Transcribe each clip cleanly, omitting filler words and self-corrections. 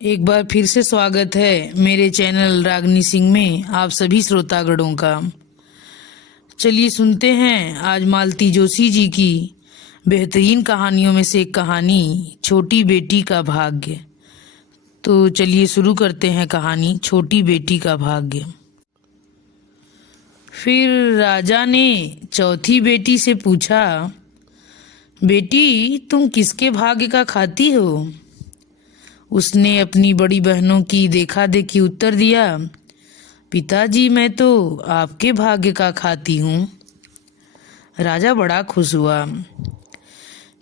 एक बार फिर से स्वागत है मेरे चैनल रागनी सिंह में आप सभी श्रोतागणों का। चलिए सुनते हैं आज मालती जोशी जी की बेहतरीन कहानियों में से एक कहानी, छोटी बेटी का भाग्य। तो चलिए शुरू करते हैं कहानी छोटी बेटी का भाग्य। फिर राजा ने चौथी बेटी से पूछा, बेटी तुम किसके भाग्य का खाती हो? उसने अपनी बड़ी बहनों की देखा देखी उत्तर दिया, पिताजी मैं तो आपके भाग्य का खाती हूँ। राजा बड़ा खुश हुआ।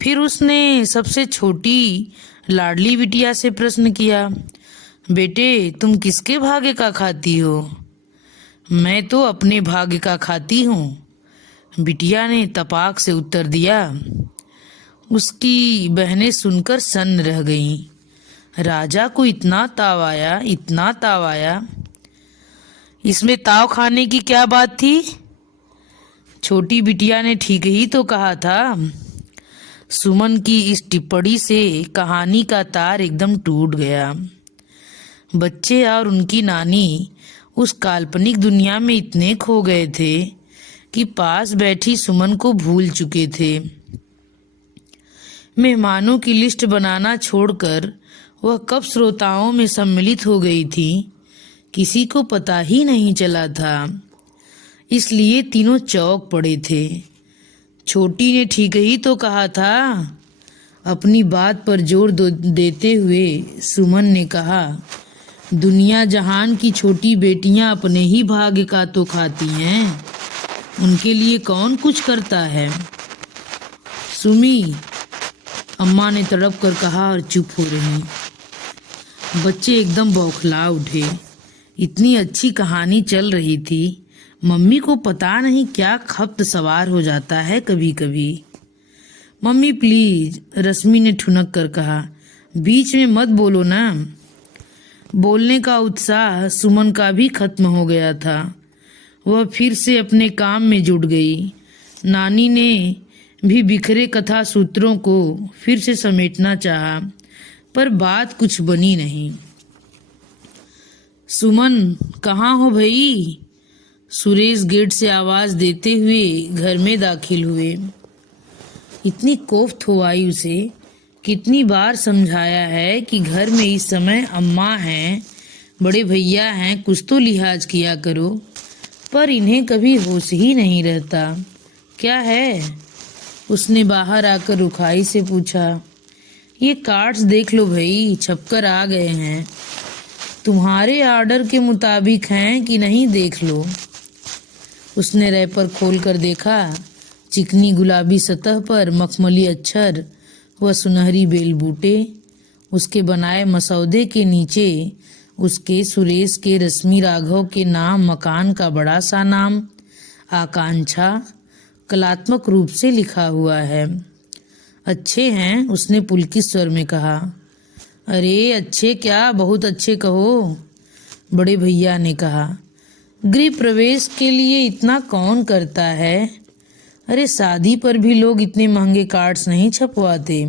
फिर उसने सबसे छोटी लाडली बिटिया से प्रश्न किया, बेटे तुम किसके भाग्य का खाती हो? मैं तो अपने भाग्य का खाती हूँ, बिटिया ने तपाक से उत्तर दिया। उसकी बहनें सुनकर सन्न रह गईं। राजा को इतना ताव आया। इसमें ताव खाने की क्या बात थी? छोटी बिटिया ने ठीक ही तो कहा था। सुमन की इस टिप्पणी से कहानी का तार एकदम टूट गया। बच्चे और उनकी नानी उस काल्पनिक दुनिया में इतने खो गए थे कि पास बैठी सुमन को भूल चुके थे। मेहमानों की लिस्ट बनाना छोड़कर वह कब श्रोताओं में सम्मिलित हो गई थी, किसी को पता ही नहीं चला था। इसलिए तीनों चौंक पड़े थे। छोटी ने ठीक ही तो कहा था। अपनी बात पर जोर देते हुए सुमन ने कहा, दुनिया जहान की छोटी बेटियां अपने ही भाग्य का तो खाती हैं, उनके लिए कौन कुछ करता है? सुमी, अम्मा ने तड़प कर कहा और चुप हो रही। बच्चे एकदम बौखला उठे। इतनी अच्छी कहानी चल रही थी, मम्मी को पता नहीं क्या खप्त सवार हो जाता है कभी कभी। मम्मी प्लीज, रश्मि ने ठुनक कर कहा, बीच में मत बोलो ना। बोलने का उत्साह सुमन का भी खत्म हो गया था। वह फिर से अपने काम में जुट गई। नानी ने भी बिखरे कथा सूत्रों को फिर से समेटना चाहा, पर बात कुछ बनी नहीं। सुमन कहाँ हो भई? सुरेश गेट से आवाज देते हुए घर में दाखिल हुए। इतनी कोफ्त हो आई उसे। कितनी बार समझाया है कि घर में इस समय अम्मा हैं, बड़े भैया हैं, कुछ तो लिहाज किया करो, पर इन्हें कभी होश ही नहीं रहता। क्या है? उसने बाहर आकर रुखाई से पूछा। ये कार्ड्स देख लो भाई, छपकर आ गए हैं। तुम्हारे ऑर्डर के मुताबिक हैं कि नहीं देख लो। उसने रैपर खोलकर देखा। चिकनी गुलाबी सतह पर मखमली अक्षर व सुनहरी बेल बूटे। उसके बनाए मसौदे के नीचे उसके सुरेश के रश्मि राघव के नाम, मकान का बड़ा सा नाम, आकांक्षा, कलात्मक रूप से लिखा हुआ है। अच्छे हैं, उसने पुलकित स्वर में कहा। अरे अच्छे क्या, बहुत अच्छे कहो, बड़े भैया ने कहा। गृह प्रवेश के लिए इतना कौन करता है? अरे शादी पर भी लोग इतने महंगे कार्ड्स नहीं छपवाते।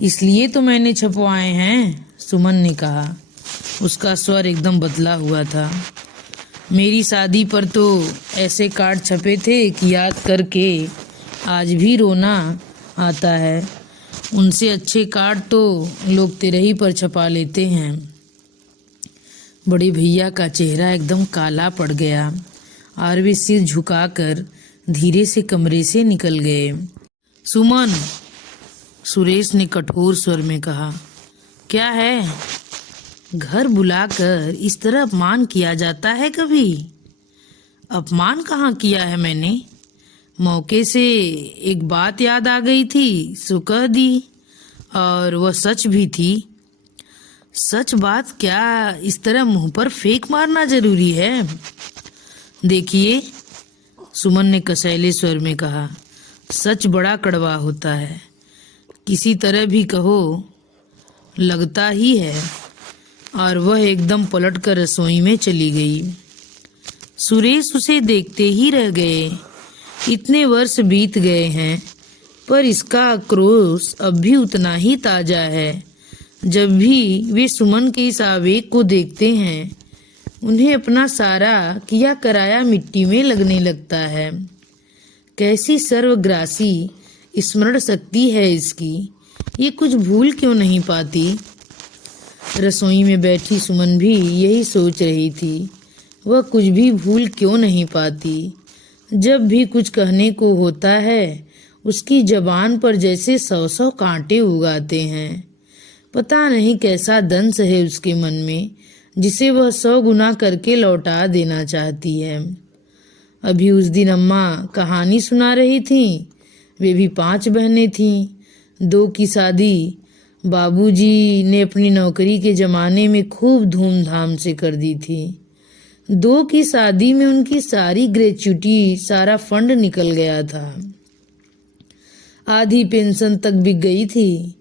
इसलिए तो मैंने छपवाए हैं, सुमन ने कहा। उसका स्वर एकदम बदला हुआ था। मेरी शादी पर तो ऐसे कार्ड छपे थे कि याद करके आज भी रोना आता है। उनसे अच्छे कार्ड तो लोग तेरही पर छपा लेते हैं। बड़े भैया का चेहरा एकदम काला पड़ गया और वे सिर झुकाकर धीरे से कमरे से निकल गए। सुमन, सुरेश ने कठोर स्वर में कहा। क्या है? घर बुलाकर इस तरह अपमान किया जाता है कभी? अपमान कहाँ किया है मैंने? मौके से एक बात याद आ गई थी सो कह दी, और वह सच भी थी। सच बात क्या इस तरह मुंह पर फेंक मारना जरूरी है? देखिए, सुमन ने कसैले स्वर में कहा, सच बड़ा कड़वा होता है, किसी तरह भी कहो लगता ही है। और वह एकदम पलटकर रसोई में चली गई। सुरेश उसे देखते ही रह गए। इतने वर्ष बीत गए हैं, पर इसका आक्रोश अब भी उतना ही ताजा है जब भी वे सुमन के इस आवेग को देखते हैं, उन्हें अपना सारा किया कराया मिट्टी में लगने लगता है। कैसी सर्वग्रासी स्मरण शक्ति है इसकी, ये कुछ भूल क्यों नहीं पाती। रसोई में बैठी सुमन भी यही सोच रही थी, वह कुछ भी भूल क्यों नहीं पाती। जब भी कुछ कहने को होता है, उसकी जबान पर जैसे 100 कांटे उगाते हैं। पता नहीं कैसा दंश है उसके मन में, जिसे वह 100 गुना करके लौटा देना चाहती है। अभी उस दिन अम्मा कहानी सुना रही थीं। वे भी 5 बहनें थीं। 2 की शादी बाबूजी ने अपनी नौकरी के ज़माने में खूब धूमधाम से कर दी थी। 2 की शादी में उनकी सारी ग्रेच्युटी, सारा फंड निकल गया था। आधी पेंशन तक बिक गई थी।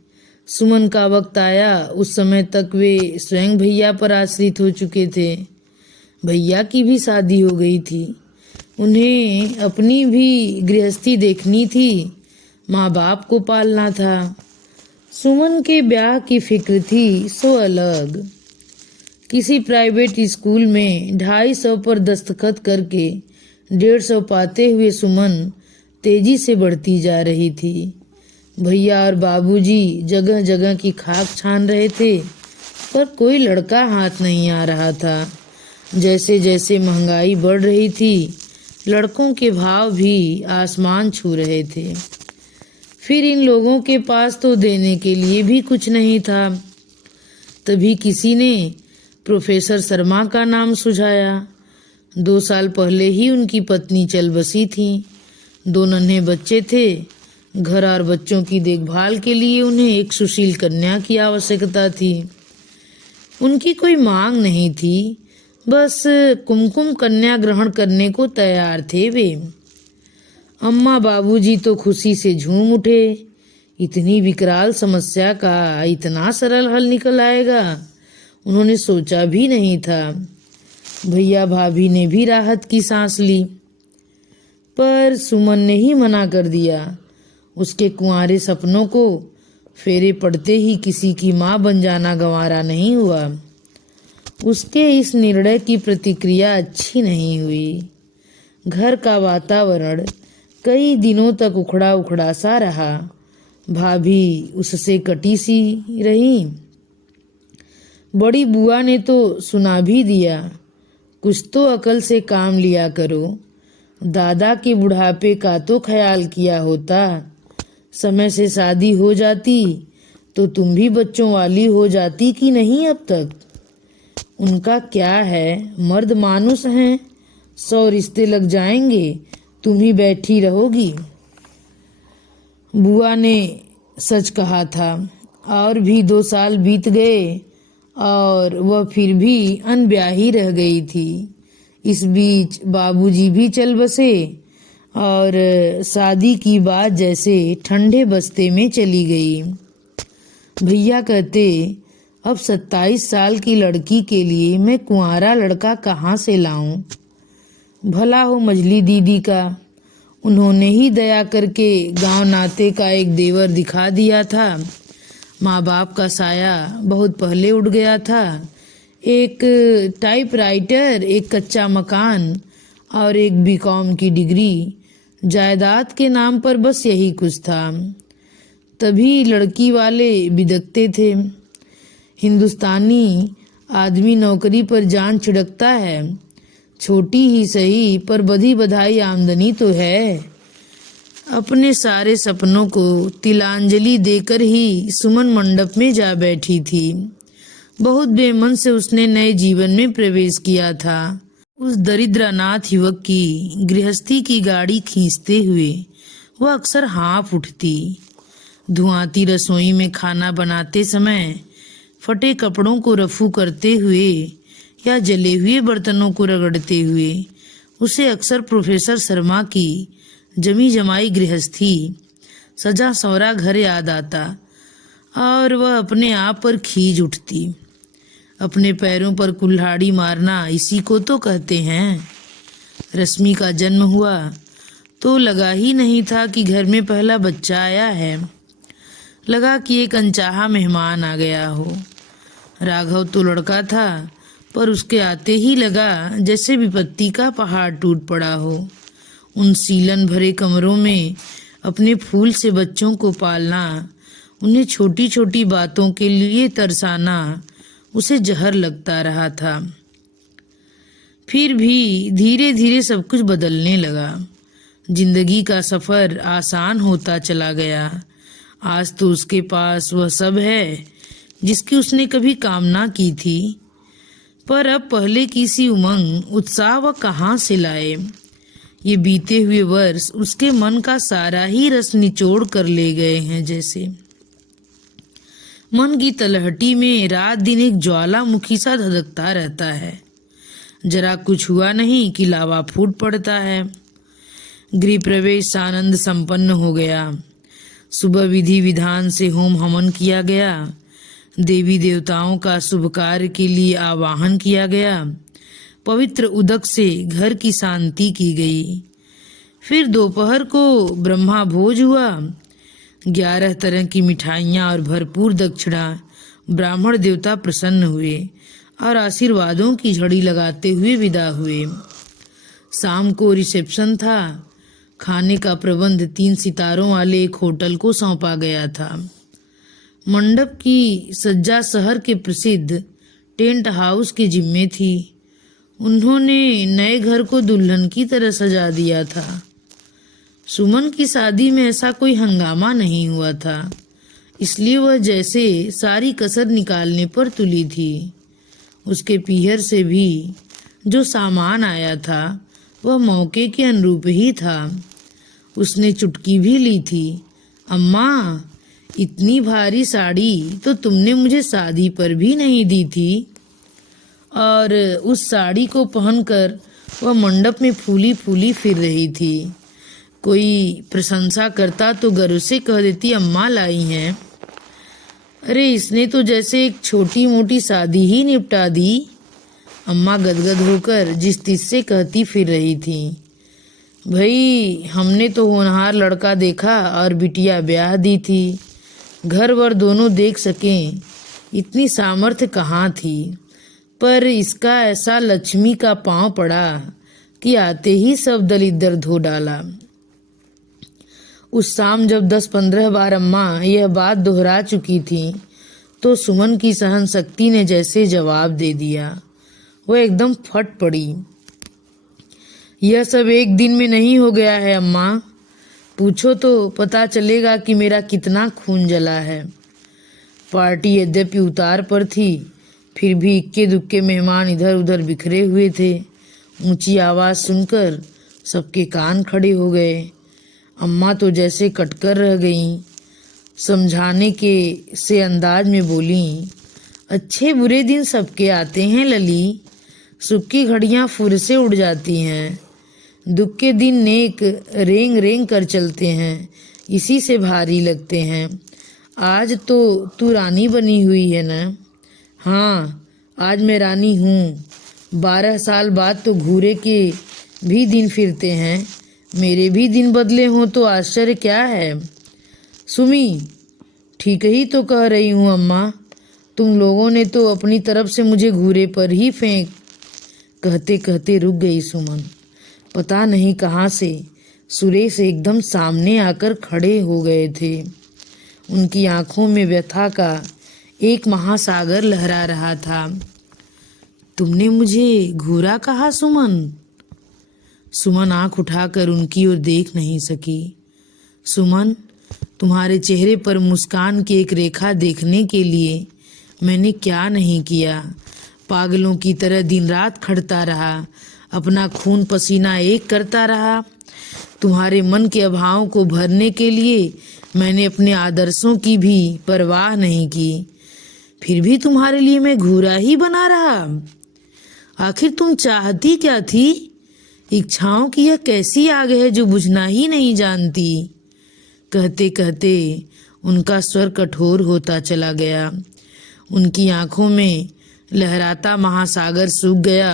सुमन का वक्त आया, उस समय तक वे स्वयं भैया पर आश्रित हो चुके थे। भैया की भी शादी हो गई थी। उन्हें अपनी भी गृहस्थी देखनी थी, माँ बाप को पालना था। सुमन के ब्याह की फिक्र थी सो अलग। किसी प्राइवेट स्कूल में 250 पर दस्तखत करके 150 पाते हुए सुमन तेजी से बढ़ती जा रही थी। भैया और बाबूजी जगह जगह की खाक छान रहे थे, पर कोई लड़का हाथ नहीं आ रहा था। जैसे जैसे महंगाई बढ़ रही थी, लड़कों के भाव भी आसमान छू रहे थे। फिर इन लोगों के पास तो देने के लिए भी कुछ नहीं था। तभी किसी ने प्रोफेसर शर्मा का नाम सुझाया। 2 साल पहले ही उनकी पत्नी चल बसी थी। 2 नन्हे बच्चे थे। घर और बच्चों की देखभाल के लिए उन्हें एक सुशील कन्या की आवश्यकता थी। उनकी कोई मांग नहीं थी, बस कुमकुम कन्या ग्रहण करने को तैयार थे वे। अम्मा बाबूजी तो खुशी से झूम उठे। इतनी विकराल समस्या का इतना सरल हल निकल आएगा, उन्होंने सोचा भी नहीं था। भैया भाभी ने भी राहत की सांस ली, पर सुमन ने ही मना कर दिया। उसके कुंवारे सपनों को फेरे पड़ते ही किसी की माँ बन जाना गंवारा नहीं हुआ। उसके इस निर्णय की प्रतिक्रिया अच्छी नहीं हुई। घर का वातावरण कई दिनों तक उखड़ा उखड़ा सा रहा। भाभी उससे कटी सी रही। बड़ी बुआ ने तो सुना भी दिया, कुछ तो अकल से काम लिया करो। दादा के बुढ़ापे का तो ख्याल किया होता। समय से शादी हो जाती तो तुम भी बच्चों वाली हो जाती कि नहीं अब तक। उनका क्या है, मर्द मानुस हैं, 100 रिश्ते लग जाएंगे, तुम ही बैठी रहोगी। बुआ ने सच कहा था। और भी 2 साल बीत गए और वह फिर भी अनब्याही रह गई थी। इस बीच बाबूजी भी चल बसे और शादी की बात जैसे ठंडे बस्ते में चली गई। भैया कहते, अब 27 साल की लड़की के लिए मैं कुंवारा लड़का कहाँ से लाऊं। भला हो मजली दीदी का, उन्होंने ही दया करके गांव नाते का एक देवर दिखा दिया था। माँ बाप का साया बहुत पहले उड़ गया था। एक टाइपराइटर, एक कच्चा मकान और एक बीकॉम की डिग्री। जायदाद के नाम पर बस यही कुछ था। तभी लड़की वाले बिदकते थे। हिंदुस्तानी आदमी नौकरी पर जान छिड़कता है। छोटी ही सही पर बधी बधाई आमदनी तो है। अपने सारे सपनों को तिलांजलि देकर ही सुमन मंडप में जा बैठी थी। बहुत बेमन से उसने नए जीवन में प्रवेश किया था। उस दरिद्र अनाथ युवक की गृहस्थी की गाड़ी खींचते हुए वह अक्सर हाँफ उठती। धुआंती रसोई में खाना बनाते समय, फटे कपड़ों को रफू करते हुए या जले हुए बर्तनों को रगड़ते हुए उसे अक्सर प्रोफेसर शर्मा की जमी जमाई गृहस्थी, सजा सवरा घर याद आता और वह अपने आप पर खींच उठती। अपने पैरों पर कुल्हाड़ी मारना इसी को तो कहते हैं। रश्मि का जन्म हुआ तो लगा ही नहीं था कि घर में पहला बच्चा आया है। लगा कि एक अनचाहा मेहमान आ गया हो। राघव तो लड़का था, पर उसके आते ही लगा जैसे विपत्ति का पहाड़ टूट पड़ा हो। उन सीलन भरे कमरों में अपने फूल से बच्चों को पालना, उन्हें छोटी छोटी बातों के लिए तरसाना उसे जहर लगता रहा था। फिर भी धीरे धीरे सब कुछ बदलने लगा। जिंदगी का सफर आसान होता चला गया। आज तो उसके पास वह सब है जिसकी उसने कभी कामना की थी, पर अब पहले की सी उमंग उत्साह वह कहाँ से लाए। ये बीते हुए वर्ष उसके मन का सारा ही रस निचोड़ कर ले गए हैं। जैसे मन की तलहटी में रात दिन एक ज्वालामुखी सा धधकता रहता है। जरा कुछ हुआ नहीं कि लावा फूट पड़ता है। गृह प्रवेश आनंद संपन्न हो गया। सुबह विधि विधान से होम हवन किया गया। देवी देवताओं का शुभ कार्य के लिए आवाहन किया गया। पवित्र उदक से घर की शांति की गई। फिर दोपहर को ब्रह्मा भोज हुआ। 11 तरह की मिठाइयाँ और भरपूर दक्षिणा। ब्राह्मण देवता प्रसन्न हुए और आशीर्वादों की झड़ी लगाते हुए विदा हुए। शाम को रिसेप्शन था। खाने का प्रबंध 3 सितारों वाले एक होटल को सौंपा गया था। मंडप की सज्जा शहर के प्रसिद्ध टेंट हाउस के जिम्मे थी। उन्होंने नए घर को दुल्हन की तरह सजा दिया था। सुमन की शादी में ऐसा कोई हंगामा नहीं हुआ था, इसलिए वह जैसे सारी कसर निकालने पर तुली थी। उसके पीहर से भी जो सामान आया था वह मौके के अनुरूप ही था। उसने चुटकी भी ली थी। अम्मा, इतनी भारी साड़ी तो तुमने मुझे शादी पर भी नहीं दी थी। और उस साड़ी को पहनकर वह मंडप में फूली फूली फिर रही थी। कोई प्रशंसा करता तो गर्व से कह देती, अम्मा लाई हैं। अरे इसने तो जैसे एक छोटी मोटी शादी ही निपटा दी। अम्मा गदगद होकर जिस तिस से कहती फिर रही थी, भाई हमने तो होनहार लड़का देखा और बिटिया ब्याह दी थी। घर वर दोनों देख सकें इतनी सामर्थ्य कहाँ थी, पर इसका ऐसा लक्ष्मी का पांव पड़ा कि आते ही सब दलिद्दर धो डाला। उस शाम जब 10-15 बार अम्मा यह बात दोहरा चुकी थी तो सुमन की सहन शक्ति ने जैसे जवाब दे दिया। वह एकदम फट पड़ी। यह सब एक दिन में नहीं हो गया है अम्मा। पूछो तो पता चलेगा कि मेरा कितना खून जला है। पार्टी यद्यपि उतार पर थी, फिर भी इक्के दुक्के मेहमान इधर उधर बिखरे हुए थे। ऊंची आवाज़ सुनकर सबके कान खड़े हो गए। अम्मा तो जैसे कटकर रह गईं। समझाने के से अंदाज में बोली, अच्छे बुरे दिन सबके आते हैं लली। सुख की घड़ियाँ फुर से उड़ जाती हैं। दुख के दिन नेक रेंग रेंग कर चलते हैं, इसी से भारी लगते हैं। आज तो तू रानी बनी हुई है ना? हाँ, आज मैं रानी हूँ। 12 साल बाद तो घूरे के भी दिन फिरते हैं। मेरे भी दिन बदले हों तो आश्चर्य क्या है। सुमी, ठीक ही तो कह रही हूँ अम्मा। तुम लोगों ने तो अपनी तरफ से मुझे घूरे पर ही फेंक। कहते कहते रुक गई सुमन। पता नहीं कहाँ से सुरेश एकदम सामने आकर खड़े हो गए थे। उनकी आंखों में व्यथा का एक महासागर लहरा रहा था। तुमने मुझे घूरा कहा सुमन? सुमन आंख उठाकर उनकी ओर देख नहीं सकी। सुमन, तुम्हारे चेहरे पर मुस्कान की एक रेखा देखने के लिए मैंने क्या नहीं किया। पागलों की तरह दिन रात खटता रहा, अपना खून पसीना एक करता रहा। तुम्हारे मन के अभावों को भरने के लिए मैंने अपने आदर्शों की भी परवाह नहीं की। फिर भी तुम्हारे लिए मैं घूरा ही बना रहा। आखिर तुम चाहती क्या थी? इच्छाओं की यह कैसी आग है जो बुझना ही नहीं जानती। कहते कहते उनका स्वर कठोर होता चला गया। उनकी आंखों में लहराता महासागर सूख गया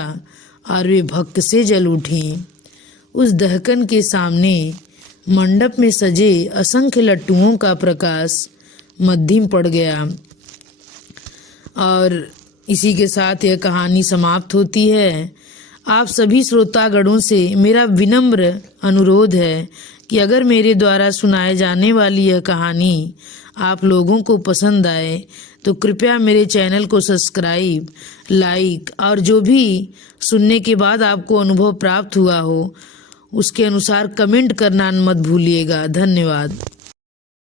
और वे भक्त से जल उठी। उस दहकन के सामने मंडप में सजे असंख्य लट्टुओं का प्रकाश मध्यम पड़ गया। और इसी के साथ यह कहानी समाप्त होती है। आप सभी श्रोतागणों से मेरा विनम्र अनुरोध है कि अगर मेरे द्वारा सुनाए जाने वाली यह कहानी आप लोगों को पसंद आए तो कृपया मेरे चैनल को सब्सक्राइब, लाइक और जो भी सुनने के बाद आपको अनुभव प्राप्त हुआ हो उसके अनुसार कमेंट करना मत भूलिएगा। धन्यवाद।